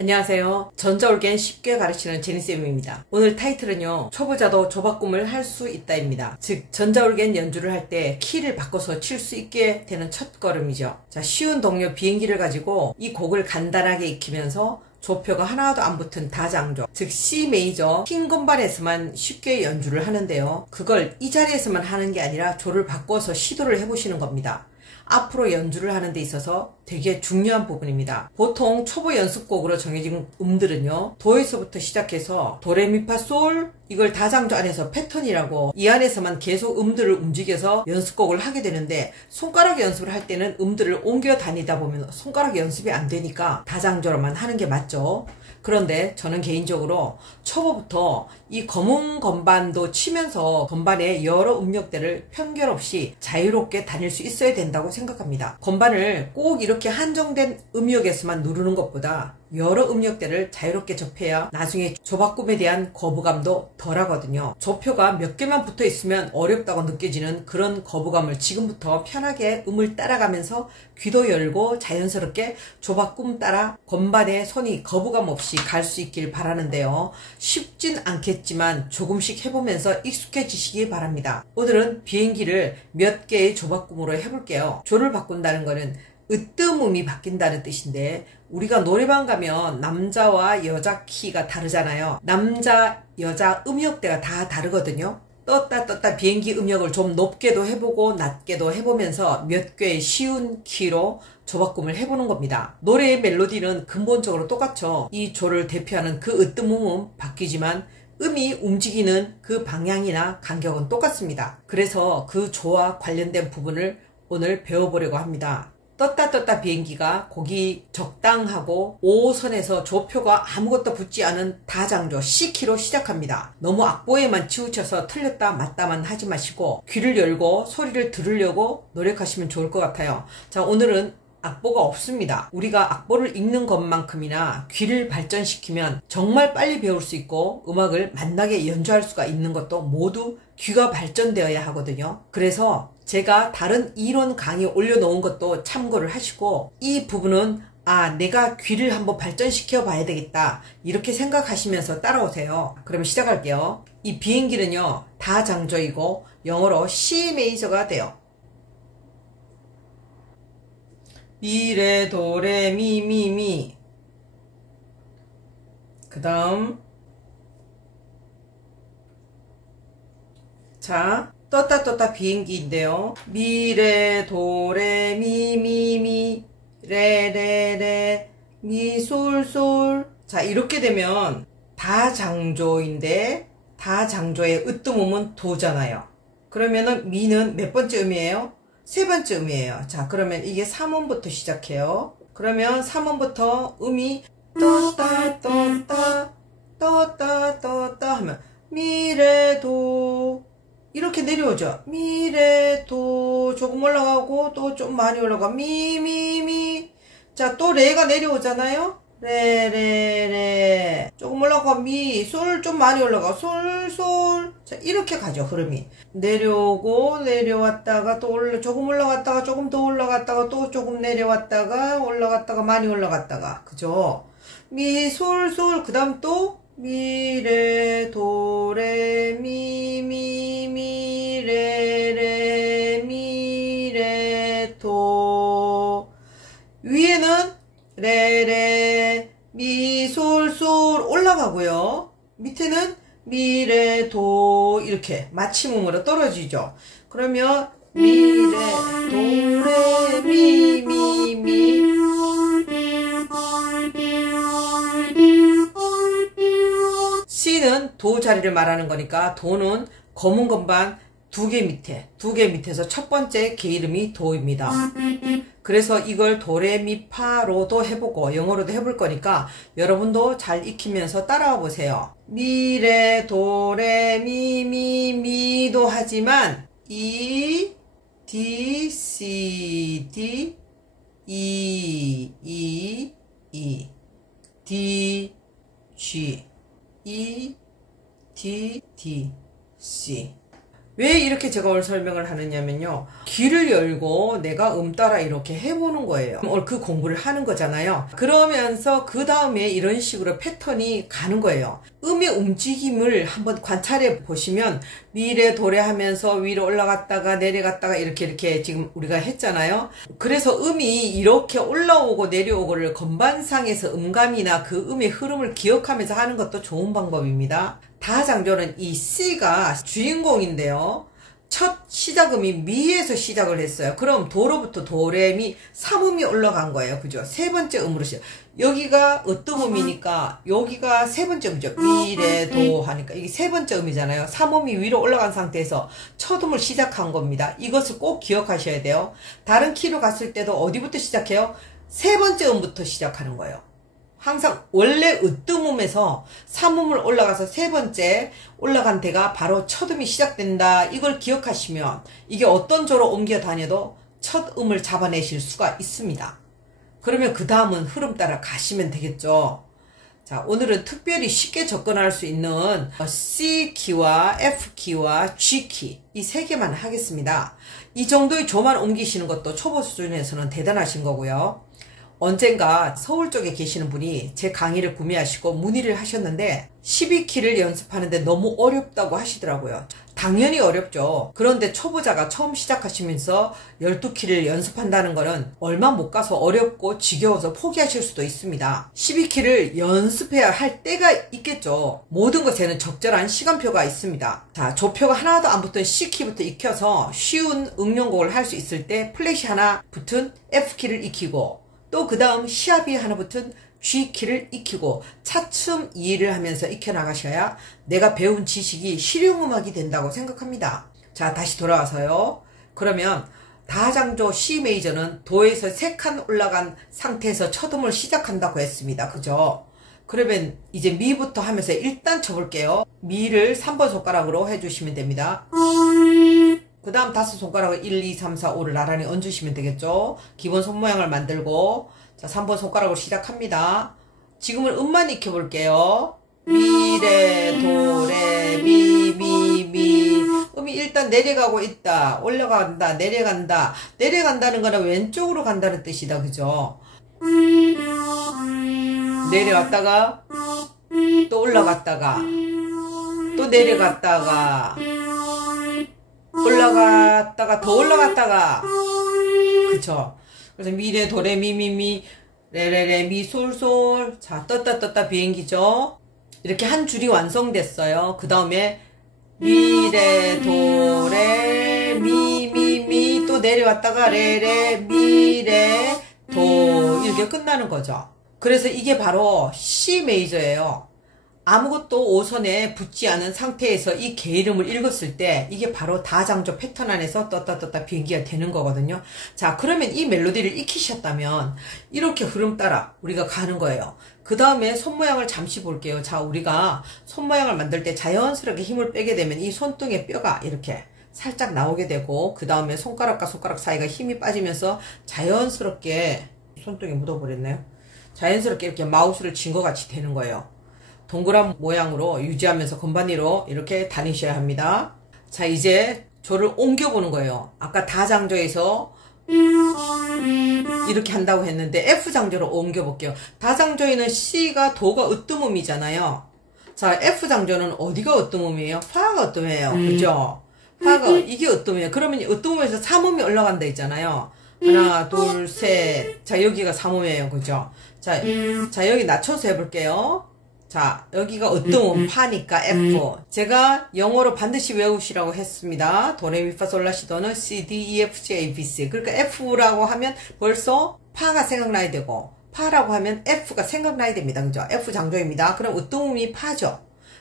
안녕하세요. 전자올겐 쉽게 가르치는 제니쌤입니다. 오늘 타이틀은요, 초보자도 조바꿈을 할 수 있다입니다. 즉, 전자올겐 연주를 할 때 키를 바꿔서 칠 수 있게 되는 첫걸음이죠. 자, 쉬운 동요 비행기를 가지고 이 곡을 간단하게 익히면서 조표가 하나도 안 붙은 다장조, 즉 C 메이저 흰 건반에서만 쉽게 연주를 하는데요. 그걸 이 자리에서만 하는 게 아니라 조를 바꿔서 시도를 해보시는 겁니다. 앞으로 연주를 하는 데 있어서 되게 중요한 부분입니다. 보통 초보 연습곡으로 정해진 음들은요, 도에서부터 시작해서 도레미파솔, 이걸 다장조 안에서 패턴이라고 이 안에서만 계속 음들을 움직여서 연습곡을 하게 되는데, 손가락 연습을 할 때는 음들을 옮겨 다니다 보면 손가락 연습이 안 되니까 다장조로만 하는 게 맞죠. 그런데 저는 개인적으로 초보부터 이 검은 건반도 치면서 건반의 여러 음역대를 편견 없이 자유롭게 다닐 수 있어야 된다고 생각합니다. 건반을 꼭 이렇게 한정된 음역에서만 누르는 것보다 여러 음역대를 자유롭게 접해야 나중에 조바꿈에 대한 거부감도 덜 하거든요. 조표가 몇 개만 붙어 있으면 어렵다고 느껴지는 그런 거부감을 지금부터 편하게 음을 따라가면서 귀도 열고 자연스럽게 조바꿈 따라 건반에 손이 거부감 없이 갈 수 있길 바라는데요. 쉽진 않겠지만 조금씩 해보면서 익숙해지시기 바랍니다. 오늘은 비행기를 몇 개의 조바꿈으로 해볼게요. 조를 바꾼다는 거는 으뜸음이 바뀐다는 뜻인데, 우리가 노래방 가면 남자와 여자 키가 다르잖아요. 남자, 여자 음역대가 다 다르거든요. 떴다 비행기 음역을 좀 높게도 해보고 낮게도 해보면서 몇 개의 쉬운 키로 조바꿈을 해보는 겁니다. 노래의 멜로디는 근본적으로 똑같죠. 이 조를 대표하는 그 으뜸음은 바뀌지만 음이 움직이는 그 방향이나 간격은 똑같습니다. 그래서 그 조와 관련된 부분을 오늘 배워보려고 합니다. 떴다 비행기가 곡이 적당하고 5선에서 조표가 아무것도 붙지 않은 다장조 C키로 시작합니다. 너무 악보에만 치우쳐서 틀렸다 맞다만 하지 마시고 귀를 열고 소리를 들으려고 노력하시면 좋을 것 같아요. 자, 오늘은 악보가 없습니다. 우리가 악보를 읽는 것만큼이나 귀를 발전시키면 정말 빨리 배울 수 있고 음악을 맛나게 연주할 수가 있는 것도 모두 귀가 발전되어야 하거든요. 그래서 제가 다른 이론 강의 올려놓은 것도 참고를 하시고, 이 부분은 내가 귀를 한번 발전시켜 봐야 되겠다, 이렇게 생각하시면서 따라오세요. 그럼 시작할게요. 이 비행기는요, 다장조이고 영어로 C 메이저가 돼요. 미, 레, 도, 레, 미, 미, 미. 그 다음, 자, 떴다 비행기인데요. 미, 레, 도, 레, 미, 미, 미, 레, 레, 레, 미, 솔, 솔. 자, 이렇게 되면 다장조인데 다장조의 으뜸음은 도잖아요. 그러면은 미는 몇 번째 음이에요? 세 번째 음이에요. 자, 그러면 이게 3음부터 시작해요. 그러면 3음부터 음이 떴다 하면 미, 레, 도 이렇게 내려오죠. 미, 레, 도 조금 올라가고 또 좀 많이 올라가. 미, 미, 미. 자, 또 레가 내려오잖아요. 레, 레, 레. 조금 올라가. 미, 솔 좀 많이 올라가. 솔, 솔. 자, 이렇게 가죠, 흐름이. 내려오고 내려왔다가 또 조금 올라갔다가 조금 더 올라갔다가 또 조금 내려왔다가 올라갔다가 많이 올라갔다가. 그죠? 미, 솔, 솔. 그 다음 또 미, 레, 도, 레, 미, 미, 미, 레, 레, 미, 레, 도. 위에는 레, 레, 미, 솔, 솔 올라가고요. 밑에는 미, 레, 도 이렇게 맞춤음으로 떨어지죠. 그러면 미, 레, 도, 레, 미, 미, 미. C는 도 자리를 말하는 거니까 도는 검은 건반 두 개 밑에서 첫 번째 개 이름이 도입니다. 그래서 이걸 도레미파로도 해보고 영어로도 해볼 거니까 여러분도 잘 익히면서 따라와 보세요. 미, 레, 도, 레, 미, 미, 미도 하지만 E, D, C, D, E, E, E, D, G, E, D, D, C. 왜 이렇게 제가 오늘 설명을 하느냐면요. 귀를 열고 내가 따라 이렇게 해보는 거예요. 오늘 그 공부를 하는 거잖아요. 그러면서 그 다음에 이런 식으로 패턴이 가는 거예요. 음의 움직임을 한번 관찰해 보시면 미래 도래 하면서 위로 올라갔다가 내려갔다가 이렇게 지금 우리가 했잖아요. 그래서 음이 이렇게 올라오고 내려오고를 건반상에서 음감이나 그 음의 흐름을 기억하면서 하는 것도 좋은 방법입니다. 다장조는 이 C가 주인공인데요. 첫 시작음이 미에서 시작을 했어요. 그럼 도로부터 도레미 3음이 올라간 거예요. 그죠? 세 번째 음으로 시작. 여기가 어떤 음이니까 여기가 세 번째 음이죠. 미레 도 하니까 이게 세 번째 음이잖아요. 3음이 위로 올라간 상태에서 첫 음을 시작한 겁니다. 이것을 꼭 기억하셔야 돼요. 다른 키로 갔을 때도 어디부터 시작해요? 세 번째 음부터 시작하는 거예요. 항상 원래 으뜸음에서 3음을 올라가서 세 번째 올라간 데가 바로 첫 음이 시작된다. 이걸 기억하시면 이게 어떤 조로 옮겨 다녀도 첫 음을 잡아내실 수가 있습니다. 그러면 그 다음은 흐름 따라 가시면 되겠죠. 자, 오늘은 특별히 쉽게 접근할 수 있는 C키와 F키와 G키 이 세 개만 하겠습니다. 이 정도의 조만 옮기시는 것도 초보 수준에서는 대단하신 거고요. 언젠가 서울 쪽에 계시는 분이 제 강의를 구매하시고 문의를 하셨는데 12키를 연습하는데 너무 어렵다고 하시더라고요. 당연히 어렵죠. 그런데 초보자가 처음 시작하시면서 12키를 연습한다는 거는 얼마 못 가서 어렵고 지겨워서 포기하실 수도 있습니다. 12키를 연습해야 할 때가 있겠죠. 모든 것에는 적절한 시간표가 있습니다. 자, 조표가 하나도 안 붙은 C키부터 익혀서 쉬운 응용곡을 할 수 있을 때 플랫이 하나 붙은 F키를 익히고 또 그 다음 시합이 하나 붙은 G키를 익히고 차츰 이해를 하면서 익혀나가셔야 내가 배운 지식이 실용음악이 된다고 생각합니다. 자, 다시 돌아와서요. 그러면 다장조 C 메이저는 도에서 3칸 올라간 상태에서 첫 음을 시작한다고 했습니다. 그죠? 그러면 이제 미부터 하면서 일단 쳐볼게요. 미를 3번 손가락으로 해주시면 됩니다. 그 다음 5손가락을 1, 2, 3, 4, 5를 나란히 얹으시면 되겠죠. 기본 손 모양을 만들고 자 3번 손가락으로 시작합니다. 지금은 음만 익혀볼게요. 미, 레, 도, 레, 미, 미, 미. 음이 일단 내려가고 있다. 올라간다. 내려간다. 내려간다는 거는 왼쪽으로 간다는 뜻이다. 그죠? 내려왔다가 또 올라갔다가 또 내려갔다가 올라갔다가 더 올라갔다가 그쵸. 그래서 미레 도레 미미미 레레레 미솔솔 자 떴다 비행기죠. 이렇게 한 줄이 완성됐어요. 그 다음에 미레 도레 미미미 또 내려왔다가 레레 미레 도 이렇게 끝나는 거죠. 그래서 이게 바로 C 메이저예요. 아무것도 5선에 붙지 않은 상태에서 이 개 이름을 읽었을 때 이게 바로 다장조 패턴 안에서 떴다 비행기가 되는 거거든요. 자, 그러면 이 멜로디를 익히셨다면 이렇게 흐름 따라 우리가 가는 거예요. 그 다음에 손 모양을 잠시 볼게요. 자, 우리가 손 모양을 만들 때 자연스럽게 힘을 빼게 되면 이 손등의 뼈가 이렇게 살짝 나오게 되고 그 다음에 손가락과 손가락 사이가 힘이 빠지면서 자연스럽게 손등에 묻어버렸나요? 자연스럽게 이렇게 마우스를 쥔 것 같이 되는 거예요. 동그란 모양으로 유지하면서 건반위로 이렇게 다니셔야 합니다. 자, 이제 조를 옮겨보는 거예요. 아까 다장조에서 이렇게 한다고 했는데 F장조로 옮겨볼게요. 다장조에는 C가 도가 으뜸음이잖아요. 자, F장조는 어디가 으뜸음이에요? 파가 으뜸이에요. 그죠? 파가 이게 으뜸이에요. 그러면 으뜸음에서 3음이 올라간다 했잖아요. 하나, 둘, 셋. 자, 여기가 3음이에요. 그죠? 자, 여기 낮춰서 해볼게요. 자, 여기가 으뜸음 파니까 F. 제가 영어로 반드시 외우시라고 했습니다. 도레미파솔라시도는 C, D, E, F, G, A, B, C. 그러니까 F라고 하면 벌써 파가 생각나야 되고 파라고 하면 F가 생각나야 됩니다. 그죠? F 장조입니다. 그럼 으뜸음이 파죠.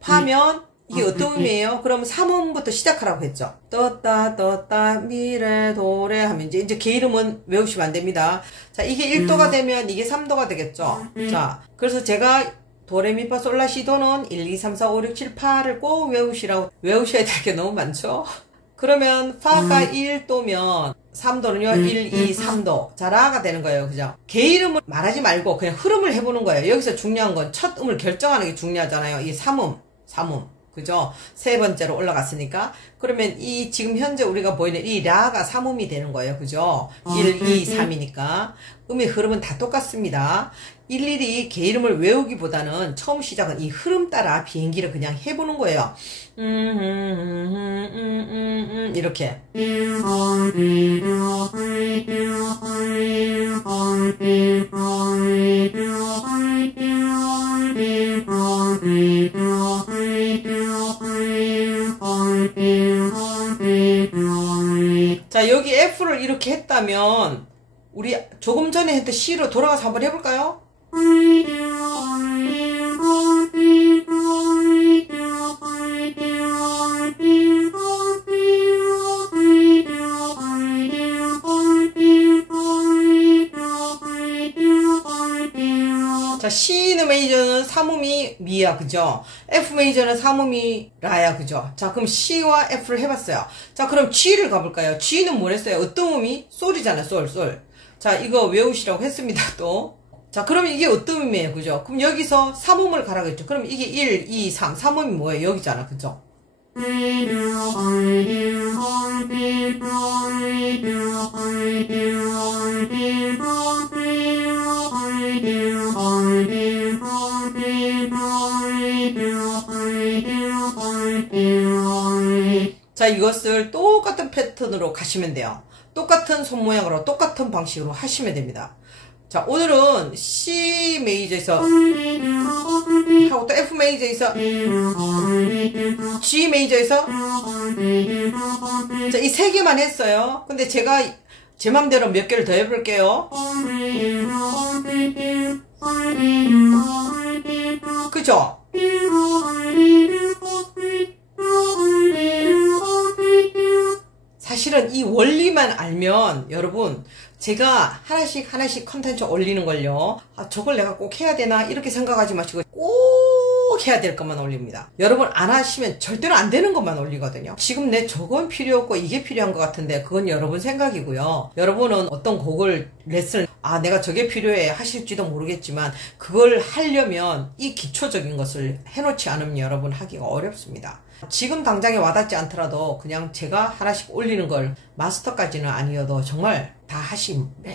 파면 이게 으뜸음이에요. 그럼 3음부터 시작하라고 했죠. 떴다 미레 도레 하면 이제 개 이름은 외우시면 안 됩니다. 자, 이게 1도가 되면 이게 3도가 되겠죠. 자, 그래서 제가 도레미파솔라시도는 1, 2, 3, 4, 5, 6, 7, 8을 꼭 외우시라고 외우셔야 될 게 너무 많죠. 그러면 파가 1도면 3도는요 1, 2, 3도 자 라가 되는 거예요. 그죠? 개 이름을 말하지 말고 그냥 흐름을 해보는 거예요. 여기서 중요한 건 첫 음을 결정하는 게 중요하잖아요. 이 3음 그죠? 세 번째로 올라갔으니까. 그러면 이 지금 현재 우리가 보이는 이 라가 삼음이 되는 거예요. 그죠? 1, 2, 3이니까. 음의 흐름은 다 똑같습니다. 일일이 개 이름을 외우기보다는 처음 시작은 이 흐름 따라 비행기를 그냥 해보는 거예요. 이렇게. 자, 여기 F를 이렇게 했다면 우리 조금 전에 했던 C로 돌아가서 한번 해볼까요? 자, C 메이저는 3음이 미야, 그죠? F 메이저는 3음이 라야, 그죠? 자, 그럼 C와 F를 해봤어요. 자, 그럼 G를 가볼까요? G는 뭐랬어요? 어떤 음이? 솔이잖아, 솔. 자, 이거 외우시라고 했습니다, 또. 자, 그러면 이게 어떤 음이에요, 그죠? 그럼 여기서 3음을 가라겠죠? 그럼 이게 1, 2, 3, 3음이 뭐예요? 여기잖아, 그죠? 자, 이것을 똑같은 패턴으로 가시면 돼요. 똑같은 손 모양으로 똑같은 방식으로 하시면 됩니다. 자, 오늘은 C 메이저에서 하고 또 F 메이저에서 G 메이저에서 자, 이 세 개만 했어요. 근데 제가 제 맘대로 몇 개를 더 해볼게요. 그죠? 사실은 이 원리만 알면 여러분 제가 하나씩 컨텐츠 올리는 걸요. 아, 저걸 내가 꼭 해야 되나 이렇게 생각하지 마시고 꼭 해야 될 것만 올립니다. 여러분 안 하시면 절대로 안 되는 것만 올리거든요. 지금 내 저건 필요 없고 이게 필요한 것 같은데 그건 여러분 생각이고요. 여러분은 어떤 곡을 레슨 내가 저게 필요해 하실지도 모르겠지만 그걸 하려면 이 기초적인 것을 해놓지 않으면 여러분 하기가 어렵습니다. 지금 당장에 와닿지 않더라도 그냥 제가 하나씩 올리는 걸 마스터까지는 아니어도 정말 다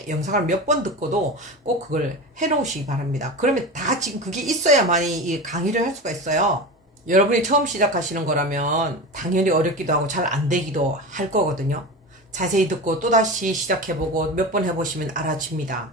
영상을 몇 번 듣고도 꼭 그걸 해놓으시기 바랍니다. 그러면 다 지금 그게 있어야만이 이 강의를 할 수가 있어요. 여러분이 처음 시작하시는 거라면 당연히 어렵기도 하고 잘 안 되기도 할 거거든요. 자세히 듣고 또다시 시작해보고 몇 번 해보시면 알아집니다.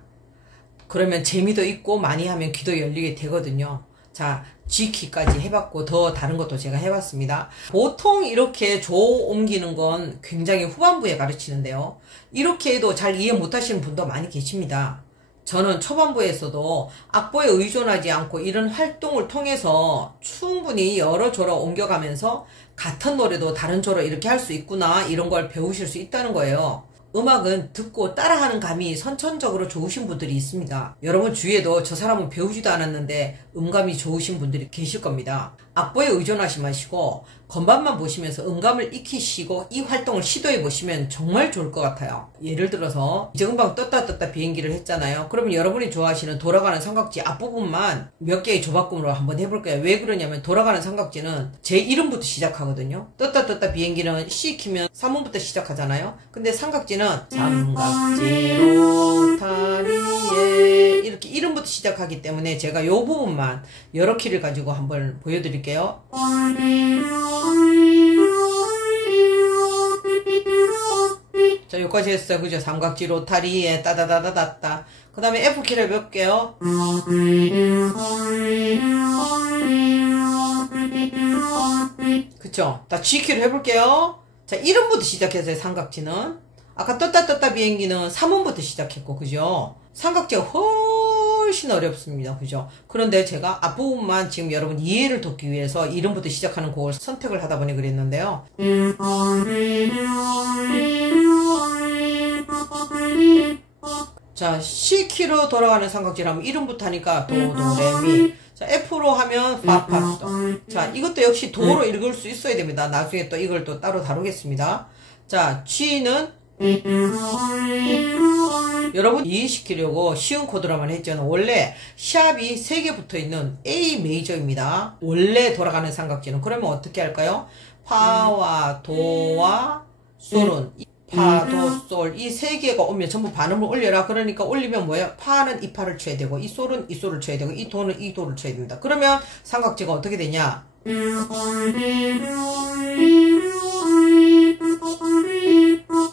그러면 재미도 있고 많이 하면 귀도 열리게 되거든요. 자, G키까지 해봤고 더 다른 것도 제가 해봤습니다. 보통 이렇게 조 옮기는 건 굉장히 후반부에 가르치는데요. 이렇게 해도 잘 이해 못하시는 분도 많이 계십니다. 저는 초반부에서도 악보에 의존하지 않고 이런 활동을 통해서 충분히 여러 조로 옮겨가면서 같은 노래도 다른 조로 이렇게 할 수 있구나 이런 걸 배우실 수 있다는 거예요. 음악은 듣고 따라하는 감이 선천적으로 좋으신 분들이 있습니다. 여러분 주위에도 저 사람은 배우지도 않았는데 음감이 좋으신 분들이 계실 겁니다. 악보에 의존하지 마시고 건반만 보시면서 음감을 익히시고 이 활동을 시도해 보시면 정말 좋을 것 같아요. 예를 들어서 이제 금방 떴다 비행기를 했잖아요. 그러면 여러분이 좋아하시는 돌아가는 삼각지 앞부분만 몇 개의 조바꿈으로 한번 해볼까요? 왜 그러냐면 돌아가는 삼각지는 제 이름부터 시작하거든요. 떴다 비행기는 C 키면 3음부터 시작하잖아요. 근데 삼각지는 삼각지로 다리에 이렇게 이름부터 시작하기 때문에 제가 요 부분만 여러 키를 가지고 한번 보여드릴게요. 자, 여기까지 했어요. 그죠? 삼각지 로타리에 따다다다다다. 그 다음에 F키를 해볼게요. 그쵸? 다 G키를 해볼게요. 자, 이름부터 시작했어요. 삼각지는. 아까 떴다 비행기는 3음부터 시작했고, 그죠? 삼각지가 훨씬 어렵습니다. 그죠? 그런데 제가 앞부분만 지금 여러분 이해를 돕기 위해서 이름부터 시작하는 곡을 선택을 하다 보니 그랬는데요. 자, C키로 돌아가는 삼각지라면 이름부터 하니까 도, 레미. 자, F로 하면 파파도. 자, 이것도 역시 도로 읽을 수 있어야 됩니다. 나중에 또 이걸 또 따로 다루겠습니다. 자, G는 여러분 이해시키려고 쉬운 코드로만 했죠. 원래 샵이 3개 붙어있는 A 메이저입니다. 원래 돌아가는 삼각지는. 그러면 어떻게 할까요? 파와 도와 솔은 파, 도, 솔 이 3개가 오면 전부 반음을 올려라. 그러니까 올리면 뭐예요? 파는 이 파를 쳐야 되고 이 솔은 이 솔을 쳐야 되고 이 도는 이 도를 쳐야 됩니다. 그러면 삼각지가 어떻게 되냐?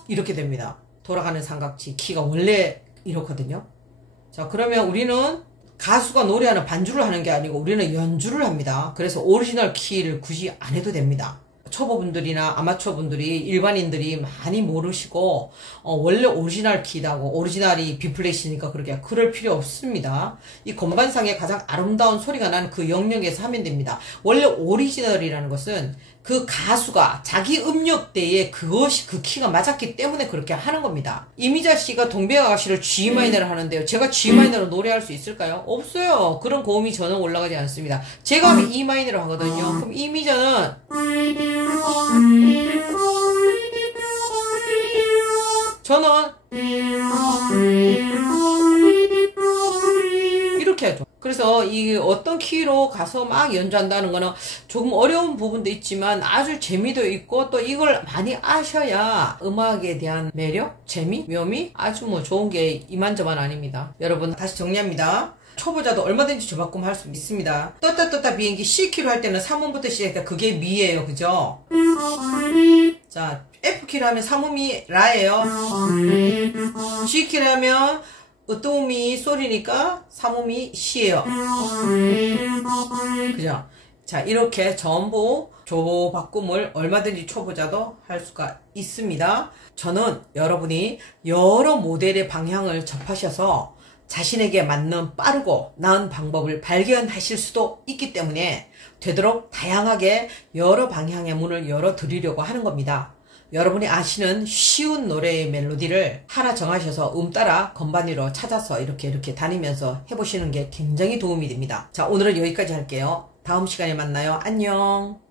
이렇게 됩니다. 돌아가는 삼각지 키가 원래 이렇거든요. 자, 그러면 우리는 가수가 노래하는 반주를 하는 게 아니고 우리는 연주를 합니다. 그래서 오리지널 키를 굳이 안 해도 됩니다. 초보분들이나 아마추어분들이 일반인들이 많이 모르시고 원래 오리지널 키다고 오리지널이 B플랫이니까 그렇게 그럴 필요 없습니다. 이 건반상에 가장 아름다운 소리가 나는 그 영역에서 하면 됩니다. 원래 오리지널이라는 것은 그 가수가 자기 음역대에 그것이 그 키가 맞았기 때문에 그렇게 하는 겁니다. 이미자 씨가 동백아가씨를 G 마이너를 하는데요. 제가 G 마이너로 노래할 수 있을까요? 없어요. 그런 고음이 저는 올라가지 않습니다. 제가 하면 E 마이너로 하거든요. 그럼 이미자는 저는 이렇게 하죠. 그래서 이 어떤 키로 가서 막 연주한다는 거는 조금 어려운 부분도 있지만 아주 재미도 있고 또 이걸 많이 아셔야 음악에 대한 매력, 재미, 묘미 아주 뭐 좋은 게 이만저만 아닙니다. 여러분 다시 정리합니다. 초보자도 얼마든지 저바꿈 할 수 있습니다. 떴다 비행기 C키로 할 때는 3음부터 시작했다. 그게 미예요. 그죠? 자, F키로 하면 3음이 라예요. G키로 하면 으뜸이 솔이니까 3음이 C예요. 그죠? 자, 이렇게 전부 조바꿈을 얼마든지 초보자도 할 수가 있습니다. 저는 여러분이 여러 모델의 방향을 접하셔서 자신에게 맞는 빠르고 나은 방법을 발견하실 수도 있기 때문에 되도록 다양하게 여러 방향의 문을 열어드리려고 하는 겁니다. 여러분이 아시는 쉬운 노래의 멜로디를 하나 정하셔서 따라 건반 위로 찾아서 이렇게 다니면서 해보시는 게 굉장히 도움이 됩니다. 자, 오늘은 여기까지 할게요. 다음 시간에 만나요. 안녕.